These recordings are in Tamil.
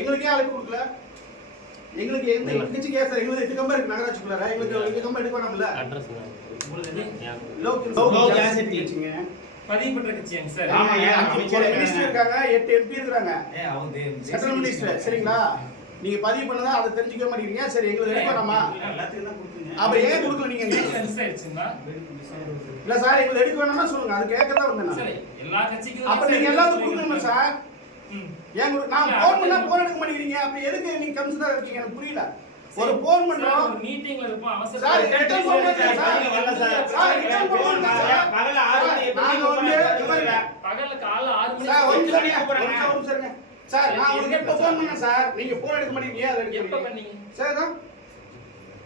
எங்களுக்கே அழைப்பு கொடுக்கல. எங்களுக்கு எந்த சார் எங்களுக்கு எட்டு கம்பம் இருக்கு நகராட்சிக்குள்ளார. எங்களுக்கு எட்டு கம்பம் எடுக்க வேணாம்ல லோக் லோக் ஜனசக்தி. கட்சிங்க பதிவு கட்சியாங்க சார். ஆமா, மினிஸ்டர் இருக்காங்க. எட்டு எம்பி இருக்காங்க சென்ட்ரல் மினிஸ்டர் சரிங்களா? நீங்க பதிவு பண்ணதா அதை தெரிஞ்சுக்க மாட்டேங்கிறீங்க. சரி எங்களுக்கு எடுக்க வேணாமா அப்ப ஏன் கொடுக்கல நீங்க? இல்ல சார் எங்களுக்கு எடுக்க வேணாம்னா சொல்லுங்க. அது கேட்க தான் வந்தேன் நான். சரி எல்லா கட்சிக்கும் அப்ப நீங்க எல்லாத்துக்கும் கொடுக்கணுமா சார்? கொடு- நான் போன் பண்ணா போன் எடுக்க மாட்டேங்கிறீங்க. அப்ப எதுக்கு நீங்க கன்சிடர் இருக்கீங்க? எனக்கு புரியல. ஒரு போன் சார், பண்றோம் ஒரு மீட்டிங்ல இருப்போம். அவசர சார், return phone பண்ணுங்க சார். சார், return phone பண்ணுங்க சார். பகல்ல ஆறு மணி எப்படி நாங்க வந்து பாருங்க. பகல்ல காலைல ஆறு சார், நிமிஷம், ஒரு நிமிஷம் இருங்க. சார் நான் உங்களுக்கு எப்ப போன் பண்ணேன் சார்? நீங்க போன் எடுக்க மாட்டேங்கிறீங்க அதை எடுக்க எப்ப. பண்ணீங்க? சார் தான்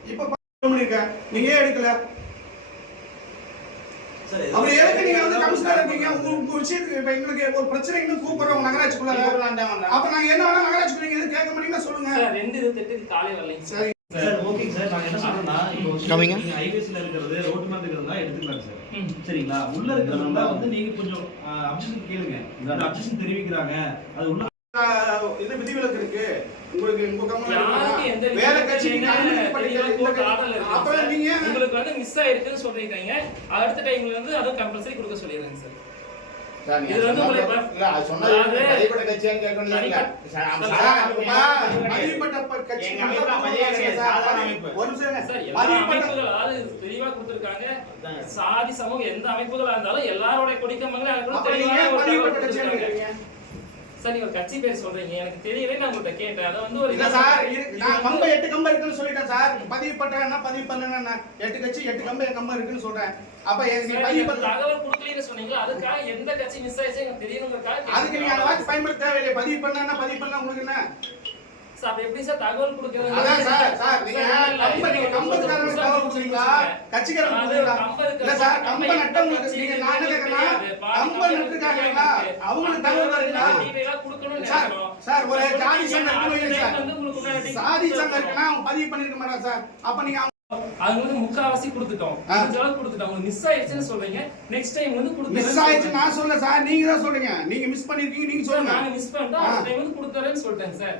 இப்ப பண்ணிருக்கேன். நீங்க ஏன் எடுக்கல? அப்படி எதுக்கு நீங்க வந்து கமிஷனர் இருக்கீங்க? உங்க உங்க விஷயத்துக்கு இப்ப எங்களுக்கு ஒரு பிரச்சனைன்னு கூப்பிடுறோம் நகராட்சிக்குள்ள. அப்ப நாங்க என்ன வேணா நகராட்சிக்குள்ள நீங்க எதுவும் கேட்க சொல்லுங்க. சார் ரெண்டு இருபத்தெட்டுக்கு காலை வரலைங்க சார். சரி. Sir okay sir. நான் என்ன சொல்றேன்னா இப்போ கம்மிங்க. நீங்க ஹைவேஸ்ல இருக்கிறது மேல இருக்கிறதா எடுத்துக்கலாம் சார். ம். சரிங்களா? உள்ள இருக்கிறதா வந்து நீங்க கொஞ்சம் அப்ஜெக்ஷன் கேளுங்க. அப்ஜெக்ஷன் தெரிவிக்கிறாங்க. அது உள்ள இது விதிவிலக்கு இருக்கு? உங்களுக்கு உங்க கம்பெனி வேற கட்சிக்கு அப்ப. நீங்க? உங்களுக்கு வந்து மிஸ் ஆயிருக்குன்னு சொல்லிருக்கீங்க அடுத்த டைம்ல வந்து அதுவும் கம்பல்சரி கொடுக்க சொல்லிடுறேங்க சார். இது வந்து தெளிவா கொடுத்திருக்காங்க. சாதி சமூகம் எந்த அமைப்புகளா இருந்தாலும் எல்லாரோட கொடிக்கம்பங்களும் சார் நீங்க கட்சி பேர் சொல்றீங்க. எனக்கு தெரியல நான் உங்கள்ட்ட கேட்டேன். அதை வந்து ஒரு இல்ல சார் நான் கம்ப எட்டு கம்ப இருக்குன்னு சொல்லிட்டேன் சார். பதிவு பண்றேன்னா பதிவு பண்ணலன்னா எட்டு கட்சி எட்டு கம்ப கம்ப இருக்குன்னு சொல்றேன். அப்ப பதிவு தகவல் கொடுக்கலன்னு சொன்னீங்களா? அதுக்காக எந்த கட்சி மிஸ் ஆயிடுச்சு எனக்கு தெரியணுங்கிறதுக்காக அதுக்கு நீங்க அந்த வார்த்தை பயன்படுத்த தேவையில்லை. பதிவு பண்ணா பதிவு பண்ணா உங்களுக்கு என்ன? சார் எப்படி சார் தகவல் கொடுக்கறது? அதான் சார், இல்ல, கம்ப நீங்க இது கம்பத்துக்காரங்க புதுசா தகவல் புதுசா கொடுத்தீங்களா இல்ல சார் கம்ப நட்டவங்களுக்கு நீங்க நான் கேக்குறேன்னா கம்ப நட்டுருக்காங்களா. அவங்களுக்கு தகவல் வருங்களா சார். சார் ஒரு ஜாதி சங்கம் சார் சாதி இருக்குன்னா அவங்க பதிவு பண்ணிருக்க மாட்டாங்க சார் அப்ப நீங்க அது வந்து முக்காவாசி கொடுத்துட்டோம் ஆ. முடிஞ்ச அளவுக்கு கொடுத்துட்டோம் உங்களுக்கு மிஸ் ஆயிடுச்சுன்னு சொல்றீங்க நெக்ஸ்ட் டைம் வந்து கொடுத்துறேன்னு மிஸ் ஆயிடுச்சு. நான் சொல்ல சார் நீங்க தான் சொல்றீங்க நீங்க மிஸ் பண்ணிருக்கீங்க நீங்க சொல்லுங்க நாங்க மிஸ் பண்ணிட்டோம் டைம் வந்து கொடுத்துறேன்னு சொல்லிட்டேன் சார்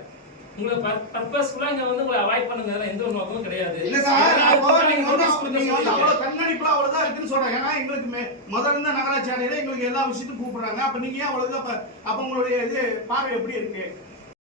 உங்களை பர்பஸ்ஃபுல்லா இங்க வந்து உங்களை அவாய்ட் பண்ணுங்க எந்த ஒரு நோக்கமும் கிடையாது இல்ல சார் கண்காணிப்புல அவ்வளவுதான் இருக்குன்னு சொல்றாங்க ஏன்னா எங்களுக்கு முதல்ல இருந்த நகராட்சி ஆணையரே எங்களுக்கு எல்லா விஷயத்துக்கும் கூப்பிடுறாங்க. அப்ப நீங்க ஏன் அவ்வளவு அப்ப அப்ப உங்களுடைய இது பார்வை எப்படி இருக்கு?